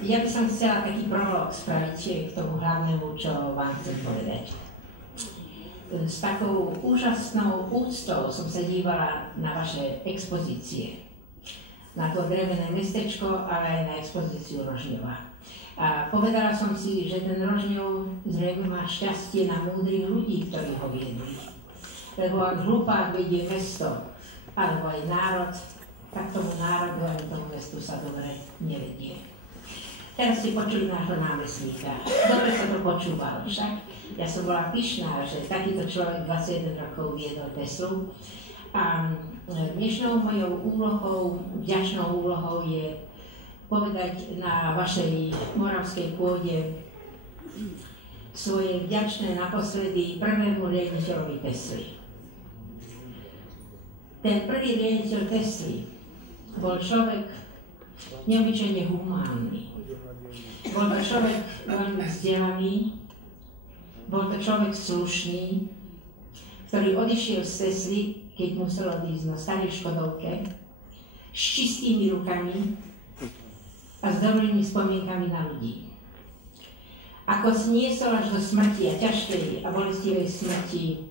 Ja by som chcela taký prolog spraviť k tomu hlavnému, čo vám chcem povedať. S takou úžasnou úctou som sa dívala na vaše expozície. Na to drevené mestečko, ale aj na expozíciu Rožňova. A povedala som si, že ten Rožňov zrejme má šťastie na múdrych ľudí, ktorí ho viedli. Lebo ak hlupák vedie mesto, alebo aj národ, tak tomu národu ani tomu mestu sa dobre nevedie. Teraz ste počuli nášho námestníka. Dobre sa to počúvalo však. Ja som bola pyšná, že takýto človek 21 rokov viedol Teslu. A dnešnou mojou úlohou, vďačnou úlohou je povedať na vašej moravskej pôde svoje vďačné naposledy prvému riaditeľovi Tesly. Ten prvý riaditeľ Tesly bol človek neobyčajne humánny. Bol to človek veľmi vzdelaný, bol to človek slušný, ktorý odišiel z Tesly, keď musel odísť na starej Škodovke, s čistými rukami a s dobrými spomienkami na ľudí. Ako zniesol až do smrti a ťažkej a bolestivej smrti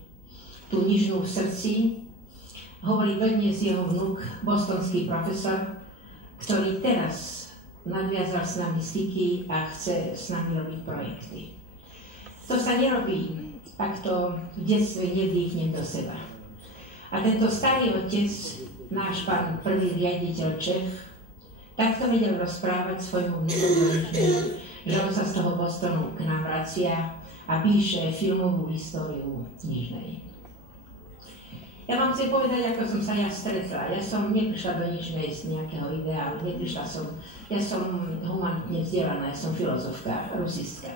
tú nižnú v srdci, hovorí dodnes jeho vnuk, bostonský profesor, ktorý teraz nadviazal s nami styky a chce s nami robiť projekty. To sa nerobí, ak to v detstve nevdýchnem do seba. A tento starý otec, náš pán prvý riaditeľ Čech, takto vedel rozprávať svojmu vnukovi, že on sa z toho Bostonu k nám vracia a píše filmovú históriu Nižnej. Ja vám chcem povedať, ako som sa ja stretla. Ja som neprišla do Nižnej z nejakého ideálu, ja som humanitne vzdelaná, ja som filozofka, rusistka.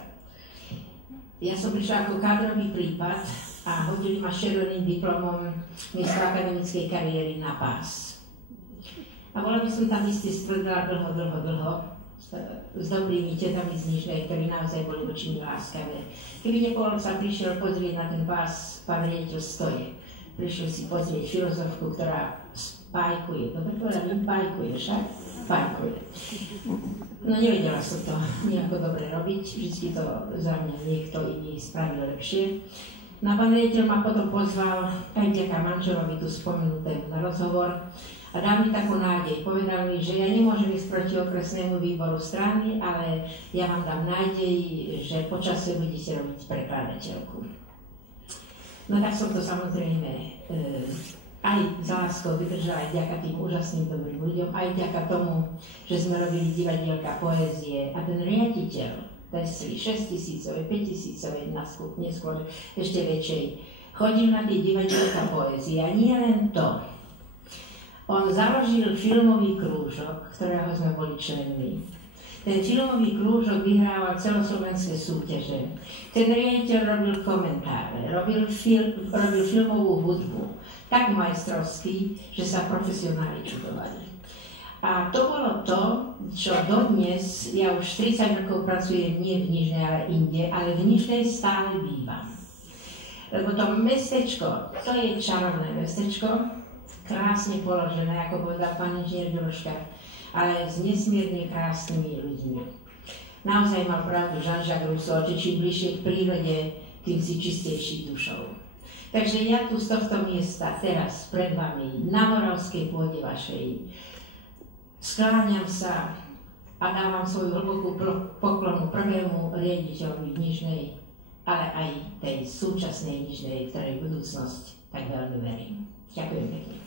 Ja som prišla ako kádrový prípad a hodili ma červeným diplomom miesto akademickej kariéry na pás. A bola by som tam istý stvrdala dlho s dobrými tetami z Nižnej, ktorí naozaj boli voči mi láskavé. Keby nebolo, sa prišiel pozrieť na ten pás pán riaditeľ Stoje. Prišiel si pozrieť filozofku, ktorá spajkuje. Dobre povedať, pajkuje však? Pajkuje. No nevedela som to nejako dobre robiť, vždy to za mňa niekto iný spravil lepšie. No a pán riaditeľ ma potom pozval aj vďaka manželovi tu spomenutému na rozhovor a dal mi takú nádej. Povedal mi, že ja nemôžem ísť proti okresnému výboru strany, ale ja vám dám nádej, že počasie budete robiť prekladateľku. No tak som to samozrejme aj s láskou vydržala, aj vďaka tým úžasným dobrým ľuďom, aj vďaka tomu, že sme robili divadielka poézie a ten riaditeľ Tesly 6 000, 5 000, neskôr ešte väčšej, chodil na tie divadielka poézie a nie len to. On založil filmový krúžok, ktorého sme boli členmi. Ten filmový krúžok vyhrával celoslovenské súťaže. Ten riaditeľ robil komentáre, robil filmovú hudbu, tak majstrovský, že sa profesionáli čudovali. A to bolo to, čo dodnes, ja už 30 rokov pracujem nie v Nižnej, ale inde, ale v Nižnej stále bývam. Lebo to mestečko, to je čarovné mestečko, krásne položené, ako povedal pán inžinier Ďuroška, ale s nesmierne krásnymi ľuďmi. Naozaj mal pravdu Jean-Jacques Rousseau, že čím bližšie k prírode, tým si čistejší dušou. Takže ja tu z tohto miesta teraz pred vami, na moravskej pôde vašej, skláňam sa a dávam svoju hlbokú poklonu prvému riaditeľovi Nižnej, ale aj tej súčasnej Nižnej, ktorej budúcnosť tak veľmi verím. Ďakujem pekne.